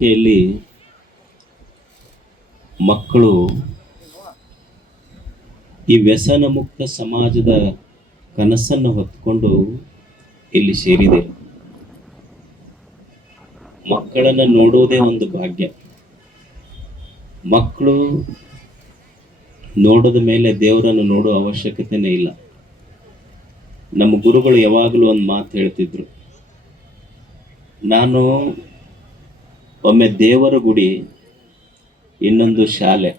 ಇಲ್ಲಿ ಮಕ್ಕಳು ಈ ವ್ಯಸನ ಮುಕ್ತ ಸಮಾಜದ ಕನಸನ್ನು ಹೊತ್ಕೊಂಡು ಇಲ್ಲಿ ಸೇರಿದೆ. ಮಕ್ಕಳನ್ನ ನೋಡೋದೇ ಒಂದು ಭಾಗ್ಯ. ಮಕ್ಕಳು ನೋಡದ ಮೇಲೆ ದೇವರನ್ನು ನೋಡೋ ಅವಶ್ಯಕತೆನೇ ಇಲ್ಲ. ನಮ್ಮ ಗುರುಗಳು ಯಾವಾಗಲೂ ಒಂದು ಮಾತು ಹೇಳ್ತಿದ್ರು. ನಾನು ಒಮ್ಮೆ ದೇವರ ಗುಡಿ, ಇನ್ನೊಂದು ಶಾಲೆ.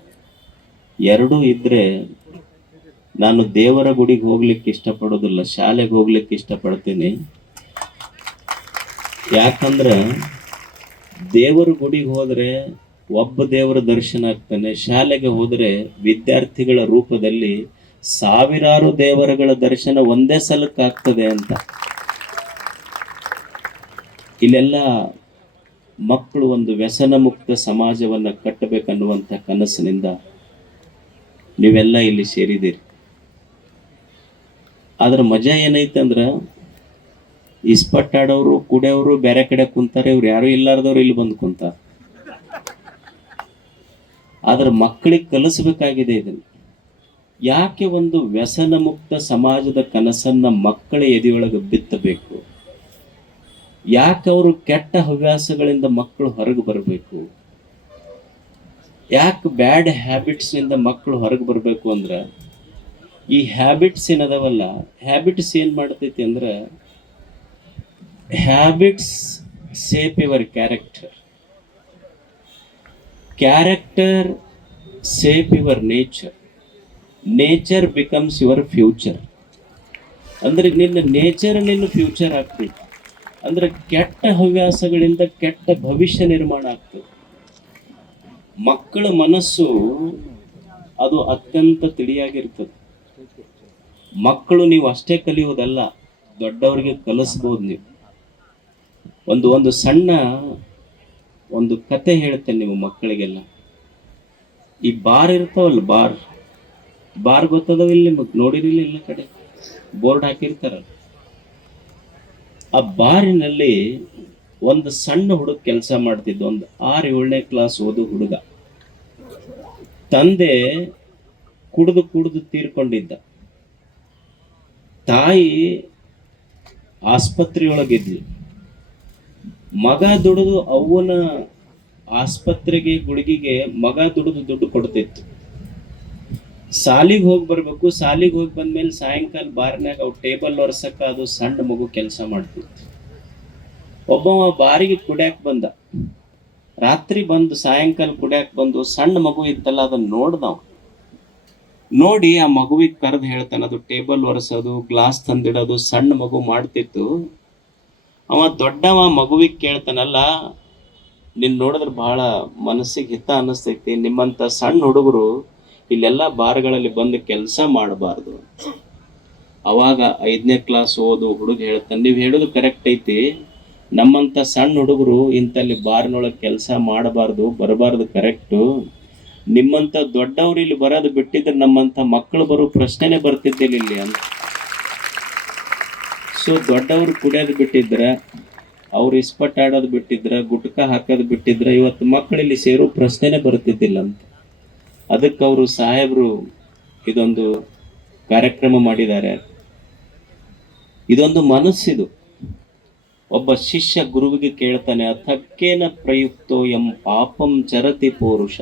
ಎರಡೂ ಇದ್ದರೆ ನಾನು ದೇವರ ಗುಡಿಗೆ ಹೋಗ್ಲಿಕ್ಕೆ ಇಷ್ಟಪಡೋದಿಲ್ಲ, ಶಾಲೆಗೆ ಹೋಗ್ಲಿಕ್ಕೆ ಇಷ್ಟಪಡ್ತೀನಿ. ಯಾಕಂದ್ರೆ ದೇವರ ಗುಡಿಗೆ ಹೋದರೆ ಒಬ್ಬ ದೇವರ ದರ್ಶನ ಆಗ್ತಾನೆ, ಶಾಲೆಗೆ ಹೋದರೆ ವಿದ್ಯಾರ್ಥಿಗಳ ರೂಪದಲ್ಲಿ ಸಾವಿರಾರು ದೇವರುಗಳ ದರ್ಶನ ಒಂದೇ ಸಲಕ್ಕೆ ಆಗ್ತದೆ ಅಂತ. ಇಲ್ಲೆಲ್ಲ ಮಕ್ಕಳು ಒಂದು ವ್ಯಸನ ಮುಕ್ತ ಸಮಾಜವನ್ನ ಕಟ್ಟಬೇಕನ್ನುವಂಥ ಕನಸಿನಿಂದ ನೀವೆಲ್ಲ ಇಲ್ಲಿ ಸೇರಿದ್ದೀರಿ. ಅದರ ಮಜಾ ಏನೈತೆ ಅಂದ್ರ ಇಸ್ಪಟ್ಟಾಡೋರು ಕುಡಿಯೋರು ಬೇರೆ ಕಡೆ ಕುಂತಾರೆ, ಇವ್ರು ಯಾರು ಇಲ್ಲಾರ್ದವ್ರು ಇಲ್ಲಿ ಬಂದು ಕುಂತಾರ. ಆದ್ರೆ ಮಕ್ಕಳಿಗೆ ಕಲಿಸಬೇಕಾಗಿದೆ ಇದನ್ನು. ಯಾಕೆ ಒಂದು ವ್ಯಸನ ಮುಕ್ತ ಸಮಾಜದ ಕನಸನ್ನ ಮಕ್ಕಳ ಎದೆಯೊಳಗೆ ಬಿತ್ತಬೇಕು? ಯಾಕೆ ಅವರು ಕೆಟ್ಟ ಹವ್ಯಾಸಗಳಿಂದ ಮಕ್ಕಳು ಹೊರಗೆ ಬರಬೇಕು? ಯಾಕೆ ಬ್ಯಾಡ್ ಹ್ಯಾಬಿಟ್ಸ್ನಿಂದ ಮಕ್ಕಳು ಹೊರಗೆ ಬರಬೇಕು ಅಂದ್ರೆ, ಈ ಹ್ಯಾಬಿಟ್ಸ್ ಏನದವಲ್ಲ, ಹ್ಯಾಬಿಟ್ಸ್ ಏನು ಮಾಡ್ತೈತಿ ಅಂದ್ರೆ, habits shape your character. Character shape your nature. Nature becomes your future. ಅಂದ್ರೆ ನಿನ್ನ ನೇಚರ್ ನಿನ್ನ ಫ್ಯೂಚರ್ ಆಗ್ತೈತಿ ಅಂದ್ರೆ ಕೆಟ್ಟ ಹವ್ಯಾಸಗಳಿಂದ ಕೆಟ್ಟ ಭವಿಷ್ಯ ನಿರ್ಮಾಣ ಆಗ್ತದೆ. ಮಕ್ಕಳ ಮನಸ್ಸು ಅದು ಅತ್ಯಂತ ತಿಳಿಯಾಗಿರ್ತದೆ. ಮಕ್ಕಳು ನೀವು ಅಷ್ಟೇ ಕಲಿಯುವುದಲ್ಲ, ದೊಡ್ಡವರಿಗೆ ಕಲಿಸ್ಬೋದು ನೀವು. ಒಂದು ಒಂದು ಸಣ್ಣ ಒಂದು ಕತೆ ಹೇಳ್ತೇನೆ ನೀವು ಮಕ್ಕಳಿಗೆಲ್ಲ. ಈ ಬಾರ್ ಇರ್ತಾವಲ್ಲ ಬಾರ್ ಬಾರ್ ಗೊತ್ತದವ ಇಲ್ಲಿ ನಿಮಗೆ, ನೋಡಿರಲಿಲ್ಲ ಕಡೆ. ಬೋರ್ಡ್ ಹಾಕಿರ್ತಾರಲ್ಲ. ಆ ಬಾರಿನಲ್ಲಿ ಒಂದು ಸಣ್ಣ ಹುಡುಗ ಕೆಲಸ ಮಾಡ್ತಿದ್ದ, ಒಂದು ಆರು ಏಳನೇ ಕ್ಲಾಸ್ ಓದು ಹುಡುಗ. ತಂದೆ ಕುಡಿದು ಕುಡಿದು ತೀರ್ಕೊಂಡಿದ್ದ. ತಾಯಿ ಆಸ್ಪತ್ರೆಯೊಳಗಿದ್ಲು. ಮಗ ದುಡಿದು ಅವನ ಆಸ್ಪತ್ರೆಗೆ, ಗುಡುಗಿಗೆ ಮಗ ದುಡಿದು ದುಡ್ಡು ಕೊಡ್ತಿತ್ತು. ಸಾಲಿಗೆ ಹೋಗಿ ಬರ್ಬೇಕು, ಸಾಲಿಗೆ ಹೋಗಿ ಬಂದ್ಮೇಲೆ ಸಾಯಂಕಾಲ ಬಾರ್ನಾಗ ಅವ್ರು ಟೇಬಲ್ ಒರೆಸಕ್ಕ ಅದು ಸಣ್ಣ ಮಗು ಕೆಲಸ ಮಾಡ್ತಿತ್ತು. ಒಬ್ಬವ ಬಾರಿಗೆ ಕುಡ್ಯಾಕ್ ಬಂದ. ರಾತ್ರಿ ಬಂದು ಸಾಯಂಕಾಲ ಕುಡ್ಯಾಕ್ ಬಂದು ಸಣ್ಣ ಮಗು ಇತ್ತಲ್ಲ ಅದನ್ನ ನೋಡ್ದವ. ನೋಡಿ ಆ ಮಗುವಿಗೆ ಕರೆದು ಹೇಳ್ತಾನೆ, ಅದು ಟೇಬಲ್ ಒರೆಸೋದು, ಗ್ಲಾಸ್ ತಂದಿಡೋದು ಸಣ್ಣ ಮಗು ಮಾಡ್ತಿತ್ತು. ಅವ ದೊಡ್ಡವ ಮಗುವಿಗೆ ಕೇಳ್ತಾನಲ್ಲ, ನಿನ್ ನೋಡಿದ್ರೆ ಬಹಳ ಮನಸ್ಸಿಗೆ ಹಿತ ಅನ್ನಿಸ್ತೈತಿ ನಿಮ್ಮಂತ ಸಣ್ಣ ಹುಡುಗರು ಇಲ್ಲೆಲ್ಲ ಬಾರ್ಗಳಲ್ಲಿ ಬಂದು ಕೆಲಸ ಮಾಡಬಾರ್ದು. ಅವಾಗ ಐದನೇ ಕ್ಲಾಸ್ ಓದು, ಹುಡುಗ ಹೇಳ್ತಾನೆ, ನೀವು ಹೇಳೋದು ಕರೆಕ್ಟ್ ಐತಿ. ನಮ್ಮಂತ ಸಣ್ಣ ಹುಡುಗರು ಇಂಥಲ್ಲಿ ಬಾರ್ನೊಳಗೆ ಕೆಲಸ ಮಾಡಬಾರ್ದು, ಬರಬಾರ್ದು ಕರೆಕ್ಟು ನಿಮ್ಮಂತ ದೊಡ್ಡವ್ರು ಇಲ್ಲಿ ಬರೋದು ಬಿಟ್ಟಿದ್ರೆ ನಮ್ಮಂತ ಮಕ್ಕಳು ಬರೋ ಪ್ರಶ್ನೆನೇ ಬರ್ತಿದ್ದಿಲ್ಲ ಇಲ್ಲಿ ಅಂತ. ಸೊ ದೊಡ್ಡವರು ಕುಡಿಯೋದು ಬಿಟ್ಟಿದ್ರ, ಅವ್ರು ಇಸ್ಪಟ್ ಆಡೋದು ಬಿಟ್ಟಿದ್ರ, ಗುಟ್ಕ ಹಾಕೋದು ಬಿಟ್ಟಿದ್ರ ಇವತ್ತು ಮಕ್ಕಳು ಇಲ್ಲಿ ಸೇರೋ ಪ್ರಶ್ನೆನೇ ಬರ್ತಿದ್ದಿಲ್ಲ ಅಂತ. ಅದಕ್ಕೆ ಅವರು ಸಾಹೇಬರು ಇದೊಂದು ಕಾರ್ಯಕ್ರಮ ಮಾಡಿದ್ದಾರೆ. ಇದೊಂದು ಮನಸ್ಸಿದು. ಒಬ್ಬ ಶಿಷ್ಯ ಗುರುವಿಗೆ ಕೇಳ್ತಾನೆ ಅಥಕ್ಕೇನ ಪ್ರಯುಕ್ತೋ ಎಂ ಪಾಪಂ ಚರತಿ ಪೌರುಷ?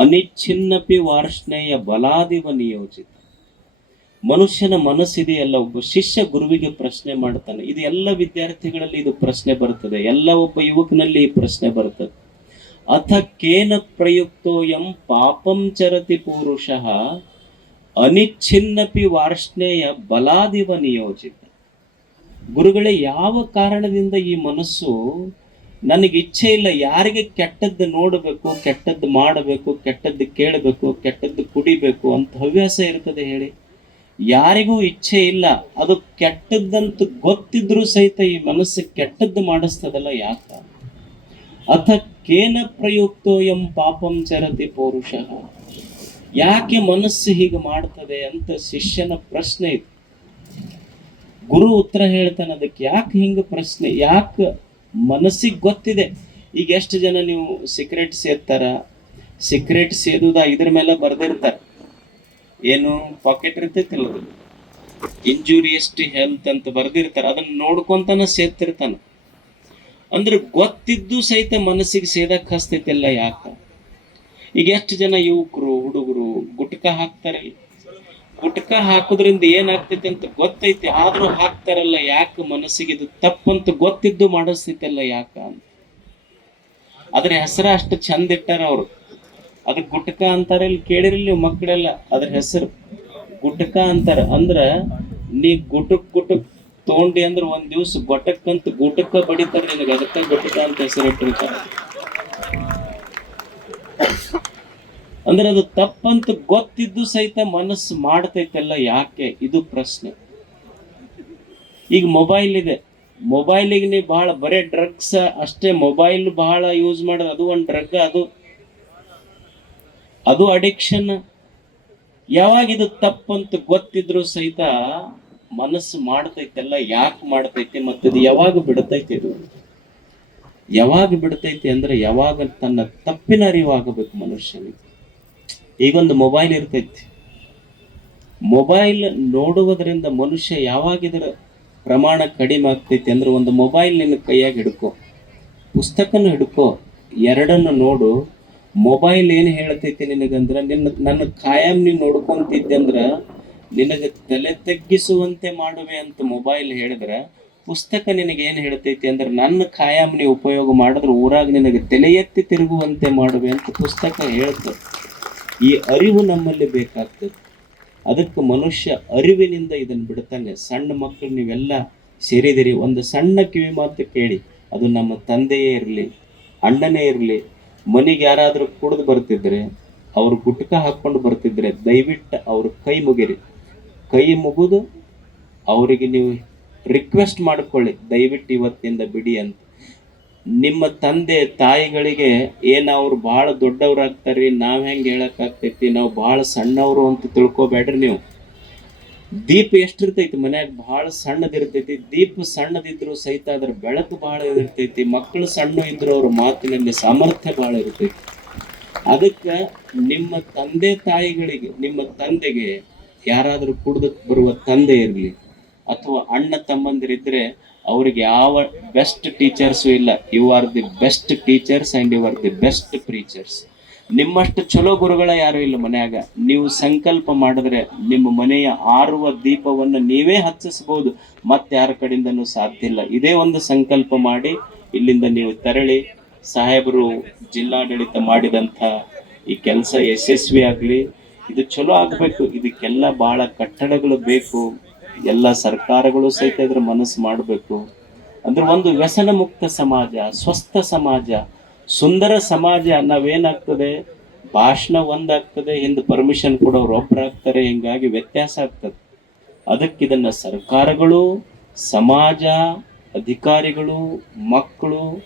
ಅನಿಚ್ಛಿನ್ನಪಿ ವಾರ್ಷ್ಣೇಯ ಬಲಾದಿವ ನಿಯೋಜಿತ. ಮನುಷ್ಯನ ಮನಸ್ಸಿದೆಯಲ್ಲ, ಒಬ್ಬ ಶಿಷ್ಯ ಗುರುವಿಗೆ ಪ್ರಶ್ನೆ ಮಾಡ್ತಾನೆ. ಇದು ಎಲ್ಲ ವಿದ್ಯಾರ್ಥಿಗಳಲ್ಲಿ ಇದು ಪ್ರಶ್ನೆ ಬರ್ತದೆ. ಎಲ್ಲ ಒಬ್ಬ ಯುವಕನಲ್ಲಿ ಈ ಪ್ರಶ್ನೆ ಬರ್ತದೆ. ಅಥ ಕೇನ ಪ್ರಯುಕ್ತೋಯಂ ಪಾಪಂ ಚರತಿ ಪುರುಷ ಅನಿಚ್ಛಿನ್ನಪಿ ವಾರ್ಷ್ಣೇಯ ಬಲಾದಿವ ನಿಯೋಜಿತ. ಗುರುಗಳೇ, ಯಾವ ಕಾರಣದಿಂದ ಈ ಮನಸ್ಸು ನನಗೆ ಇಚ್ಛೆ ಇಲ್ಲ, ಯಾರಿಗೆ ಕೆಟ್ಟದ್ದು ನೋಡಬೇಕು, ಕೆಟ್ಟದ್ದು ಮಾಡಬೇಕು, ಕೆಟ್ಟದ್ದು ಕೇಳಬೇಕು, ಕೆಟ್ಟದ್ದು ಕುಡಿಬೇಕು ಅಂತ ಹವ್ಯಾಸ ಇರ್ತದೆ ಹೇಳಿ. ಯಾರಿಗೂ ಇಚ್ಛೆ ಇಲ್ಲ, ಅದು ಕೆಟ್ಟದ್ದಂತ ಗೊತ್ತಿದ್ರೂ ಸಹಿತ ಈ ಮನಸ್ಸು ಕೆಟ್ಟದ್ದು ಮಾಡಿಸ್ತದಲ್ಲ, ಯಾಕ? ಅಥ ಕೇನ ಪ್ರಯುಕ್ತೋ ಎಂ ಪಾಪಂ ಚರತಿ ಪೌರುಷ. ಯಾಕೆ ಮನಸ್ಸು ಹೀಗೆ ಮಾಡ್ತದೆ ಅಂತ ಶಿಷ್ಯನ ಪ್ರಶ್ನೆ ಇತ್ತು ಗುರು ಉತ್ತರ ಹೇಳ್ತಾನೆ ಅದಕ್ಕೆ, ಯಾಕೆ ಹಿಂಗೆ ಪ್ರಶ್ನೆ, ಯಾಕೆ ಮನಸ್ಸಿಗೆ ಗೊತ್ತಿದೆ? ಈಗ ಎಷ್ಟು ಜನ ನೀವು ಸೀಕ್ರೆಟ್ ಸೇದ್ತಾರ ಸೀಕ್ರೆಟ್ ಸೇದುದ ಇದ್ರ ಮೇಲೆ ಬರ್ದಿರ್ತಾರೆ. ಏನು ಪಾಕೆಟ್ ಇರ್ತೈತಿಲ್ಲ ಅದು. ಇಂಜುರಿಯಸ್ಟ್ ಹೆಲ್ತ್ ಅಂತ ಬರ್ದಿರ್ತಾರೆ. ಅದನ್ನ ನೋಡ್ಕೊಂತಾನ ಸೇದ್ತಿರ್ತಾನ ಅಂದ್ರೆ ಗೊತ್ತಿದ್ದು ಸಹಿತ ಮನಸ್ಸಿಗೆ ಸೇದಕ್ಕೆ ಹಸ್ತೈತೆಲ್ಲ ಯಾಕ? ಈಗ ಎಷ್ಟು ಜನ ಯುವಕರು, ಹುಡುಗರು ಗುಟ್ಕ ಹಾಕ್ತಾರೆ ಗುಟ್ಕ ಹಾಕೋದ್ರಿಂದ ಏನಾಗ್ತೈತೆ ಅಂತ ಗೊತ್ತೈತಿ, ಆದ್ರೂ ಹಾಕ್ತಾರಲ್ಲ ಯಾಕೆ ಮನಸ್ಸಿಗೆ ಇದು ತಪ್ಪಂತ ಗೊತ್ತಿದ್ದು ಮಾಡಿಸ್ತೈತಲ್ಲ ಯಾಕ ಅಂತ. ಅದ್ರ ಹೆಸರ ಅಷ್ಟು ಚಂದ ಇಟ್ಟಾರ ಅವರು. ಅದಕ್ಕೆ ಗುಟ್ಕ ಅಂತಾರೆ ಇಲ್ಲಿ ಕೇಳಿರಲಿ ನೀವು ಮಕ್ಕಳೆಲ್ಲ, ಅದ್ರ ಹೆಸರು ಗುಟ್ಕ ಅಂತಾರ. ಅಂದ್ರ ನೀ ಗುಟುಕ್ ಗುಟುಕ್ ತಗೊಂಡಿ ಅಂದ್ರೆ ಒಂದ್ ದಿವ್ಸ ಗೊಟಕ್ಕಂತ ಗೂಟಕ್ಕ ಬಡಿತಾರೆ, ನಿನಗೆ ಅದಕ್ಕ ಗೊಟ್ಟಕ ಅಂತ ಹೆಸರು ಇಟ್ಟಿರ್ತಾರ ಅಂದ್ರೆ ಅದು ತಪ್ಪಂತ ಗೊತ್ತಿದ್ದು ಸಹಿತ ಮನಸ್ಸು ಮಾಡ್ತೈತಲ್ಲ ಯಾಕೆ? ಇದು ಪ್ರಶ್ನೆ. ಈಗ ಮೊಬೈಲ್ ಇದೆ. ಮೊಬೈಲಿಗೆ ನೀವು ಬಹಳ ಬರೇ ಡ್ರಗ್ಸ್ ಅಷ್ಟೇ ಮೊಬೈಲ್ ಬಹಳ ಯೂಸ್ ಮಾಡೋದು ಅದು ಒಂದು ಡ್ರಗ್, ಅದು ಅದು ಅಡಿಕ್ಷನ್. ಯಾವಾಗ ಇದು ತಪ್ಪಂತ ಗೊತ್ತಿದ್ರು ಸಹಿತ ಮನಸ್ಸು ಮಾಡ್ತೈತೆಲ್ಲ, ಯಾಕೆ ಮಾಡ್ತೈತಿ ಮತ್ತು ಇದು ಯಾವಾಗ ಬಿಡ್ತೈತಿ ಇದು? ಯಾವಾಗ ಬಿಡ್ತೈತಿ ಅಂದ್ರೆ ಯಾವಾಗ ತನ್ನ ತಪ್ಪಿನ ಅರಿವಾಗಬೇಕು ಮನುಷ್ಯನಿಗೆ. ಈಗೊಂದು ಮೊಬೈಲ್ ಇರ್ತೈತಿ. ಮೊಬೈಲ್ ನೋಡುವುದರಿಂದ ಮನುಷ್ಯ ಯಾವಾಗ ಇದರ ಪ್ರಮಾಣ ಕಡಿಮೆ ಆಗ್ತೈತಿ ಅಂದ್ರೆ ಒಂದು ಮೊಬೈಲ್ ನಿನ್ನ ಕೈಯಾಗಿ ಹಿಡ್ಕೋ. ಪುಸ್ತಕನ ಹಿಡ್ಕೋ. ಎರಡನ್ನು ನೋಡು. ಮೊಬೈಲ್ ಏನು ಹೇಳ್ತೈತಿ ನಿನಗಂದ್ರೆ, ನಿನ್ನ ನನ್ನ ಕಾಯಂ ನೀನು ನೋಡ್ಕೊಂತಿದ್ದೆ ಅಂದ್ರ ನಿನಗೆ ತಲೆ ತಗ್ಗಿಸುವಂತೆ ಮಾಡುವೆ ಅಂತ ಮೊಬೈಲ್ ಹೇಳಿದ್ರೆ ಪುಸ್ತಕ ನಿನಗೆ ಏನು ಹೇಳ್ತೈತಿ ಅಂದ್ರೆ ನನ್ನ ಖಾಯಂ ನೀವು ಉಪಯೋಗ ಮಾಡಿದ್ರೆ ಊರಾಗ ನಿನಗೆ ತಲೆ ಎತ್ತಿ ತಿರುಗುವಂತೆ ಮಾಡುವೆ ಅಂತ ಪುಸ್ತಕ ಹೇಳ್ತದೆ ಈ ಅರಿವು ನಮ್ಮಲ್ಲಿ ಬೇಕಾಗ್ತದೆ. ಅದಕ್ಕೆ ಮನುಷ್ಯ ಅರಿವಿನಿಂದ ಇದನ್ನು ಬಿಡ್ತಾನೆ. ಸಣ್ಣ ಮಕ್ಕಳು ನೀವೆಲ್ಲ ಸೇರಿದಿರಿ. ಒಂದು ಸಣ್ಣ ಕಿವಿ ಮಾತು ಕೇಳಿ. ಅದು ನಮ್ಮ ತಂದೆಯೇ ಇರಲಿ, ಅಣ್ಣನೇ ಇರಲಿ, ಮನೆಗೆ ಯಾರಾದರೂ ಕುಡಿದು ಬರ್ತಿದ್ರೆ, ಅವ್ರು ಗುಟ್ಕ ಹಾಕ್ಕೊಂಡು ಬರ್ತಿದ್ರೆ ದಯವಿಟ್ಟು ಅವ್ರ ಕೈ ಮುಗಿರಿ. ಕೈ ಮುಗಿದು ಅವರಿಗೆ ನೀವು ರಿಕ್ವೆಸ್ಟ್ ಮಾಡ್ಕೊಳ್ಳಿ. ದಯವಿಟ್ಟು ಇವತ್ತಿಂದ ಬಿಡಿ ಅಂತ. ನಿಮ್ಮ ತಂದೆ, ತಾಯಿಗಳಿಗೆ ಏನು ಅವ್ರು ಭಾಳ ದೊಡ್ಡವ್ರಾಗ್ತಾರ್ರಿ, ನಾವು ಹೆಂಗೆ ಹೇಳೋಕ್ಕಾಗ್ತೈತಿ, ನಾವು ಭಾಳ ಸಣ್ಣವರು ಅಂತ ತಿಳ್ಕೊಬೇಡ್ರಿ ನೀವು. ದೀಪ ಎಷ್ಟಿರ್ತೈತಿ ಮನ್ಯಾಗ? ಭಾಳ ಸಣ್ಣದಿರ್ತೈತಿ. ದೀಪ ಸಣ್ಣದಿದ್ರು ಸಹಿತ ಅದ್ರ ಬೆಳಕು ಭಾಳ ಇರ್ತೈತಿ. ಮಕ್ಕಳು ಸಣ್ಣ ಇದ್ರು ಅವ್ರ ಮಾತಿನಲ್ಲಿ ಸಾಮರ್ಥ್ಯ ಭಾಳ ಇರ್ತೈತಿ. ಅದಕ್ಕೆ ನಿಮ್ಮ ತಂದೆ, ತಾಯಿಗಳಿಗೆ, ನಿಮ್ಮ ತಂದೆಗೆ ಯಾರಾದರೂ ಕುಡ್ದು ಬರುವ ತಂದೆ ಇರಲಿ ಅಥವಾ ಅಣ್ಣ ತಮ್ಮಂದಿರಿದ್ರೆ ಅವ್ರಿಗೆ ಯಾವ ಬೆಸ್ಟ್ ಟೀಚರ್ಸು ಇಲ್ಲ. You are the best teachers and you are the best preachers ನಿಮ್ಮಷ್ಟು ಚಲೋ ಗುರುಗಳ ಯಾರು ಇಲ್ಲ ಮನೆಯಾಗ. ನೀವು ಸಂಕಲ್ಪ ಮಾಡಿದ್ರೆ ನಿಮ್ಮ ಮನೆಯ ಆರುವ ದೀಪವನ್ನು ನೀವೇ ಹಚ್ಚಿಸಬಹುದು ಮತ್ತೆ ಯಾರ ಕಡೆಯಿಂದನೂ ಸಾಧ್ಯ ಇಲ್ಲ. ಇದೇ ಒಂದು ಸಂಕಲ್ಪ ಮಾಡಿ ಇಲ್ಲಿಂದ ನೀವು ತೆರಳಿ ಸಾಹೇಬರು ಜಿಲ್ಲಾಡಳಿತ ಮಾಡಿದಂಥ ಈ ಕೆಲಸ ಯಶಸ್ವಿ ಆಗಲಿ ಇದು ಚಲೋ ಆಗ್ಬೇಕು. ಇದಕ್ಕೆಲ್ಲ ಬಹಳ ಕಟ್ಟಡಗಳು ಬೇಕು. ಎಲ್ಲ ಸರ್ಕಾರಗಳು ಸಹಿತ ಇದ್ರ ಮನಸ್ಸು ಮಾಡಬೇಕು. ಅಂದ್ರೆ ಒಂದು ವ್ಯಸನ ಮುಕ್ತ ಸಮಾಜ, ಸ್ವಸ್ಥ ಸಮಾಜ, ಸುಂದರ ಸಮಾಜ ನಾವೇನಾಗ್ತದೆ? ಭಾಷಣ ಒಂದಾಗ್ತದೆ, ಹಿಂದೆ ಪರ್ಮಿಷನ್ ಕೊಡೋರು ಒಬ್ಬರಾಗ್ತಾರೆ ಹಿಂಗಾಗಿ ವ್ಯತ್ಯಾಸ ಆಗ್ತದೆ. ಅದಕ್ಕೆ ಇದನ್ನ ಸರ್ಕಾರಗಳು, ಸಮಾಜ, ಅಧಿಕಾರಿಗಳು, ಮಕ್ಕಳು,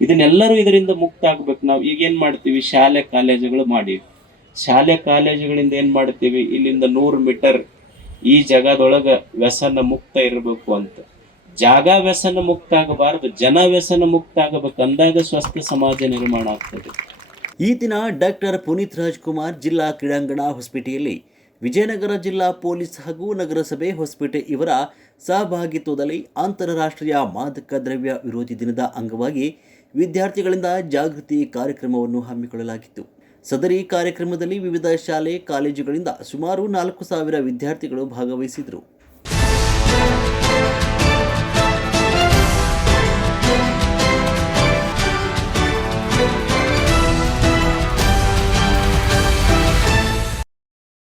ಇದನ್ನೆಲ್ಲರೂ ಇದರಿಂದ ಮುಕ್ತ ಆಗ್ಬೇಕು. ನಾವು ಈಗ ಏನ್ ಮಾಡ್ತೀವಿ? ಶಾಲೆ, ಕಾಲೇಜುಗಳು ಮಾಡೀವಿ ಶಾಲೆ ಕಾಲೇಜುಗಳಿಂದ ಏನು ಮಾಡ್ತೀವಿ? ಇಲ್ಲಿಂದ ನೂರು ಮೀಟರ್ ಈ ಜಾಗದೊಳಗೆ ವ್ಯಸನ ಮುಕ್ತ ಇರಬೇಕು ಅಂತ. ಜಾಗ ವ್ಯಸನ ಮುಕ್ತ ಆಗಬಾರದು, ಜನ ವ್ಯಸನ ಮುಕ್ತ ಆಗಬೇಕು ಅಂದಾಗ ಸ್ವಸ್ಥ ಸಮಾಜ ನಿರ್ಮಾಣ ಆಗ್ತದೆ. ಈ ದಿನ ಡಾಕ್ಟರ್ ಪುನೀತ್ ರಾಜ್ಕುಮಾರ್ ಜಿಲ್ಲಾ ಕ್ರೀಡಾಂಗಣ ಹೊಸಪೇಟೆಯಲ್ಲಿ ವಿಜಯನಗರ ಜಿಲ್ಲಾ ಪೊಲೀಸ್ ಹಾಗೂ ನಗರಸಭೆ ಹೊಸಪೇಟೆ ಇವರ ಸಹಭಾಗಿತ್ವದಲ್ಲಿ ಅಂತಾರಾಷ್ಟ್ರೀಯ ಮಾದಕ ದ್ರವ್ಯ ವಿರೋಧಿ ದಿನದ ಅಂಗವಾಗಿ ವಿದ್ಯಾರ್ಥಿಗಳಿಂದ ಜಾಗೃತಿ ಕಾರ್ಯಕ್ರಮವನ್ನು ಹಮ್ಮಿಕೊಳ್ಳಲಾಗಿತ್ತು. ಸದರಿ ಕಾರ್ಯಕ್ರಮದಲ್ಲಿ ವಿವಿಧ ಶಾಲೆ ಕಾಲೇಜುಗಳಿಂದ ಸುಮಾರು ನಾಲ್ಕು ಸಾವಿರ ವಿದ್ಯಾರ್ಥಿಗಳು ಭಾಗವಹಿಸಿದರು.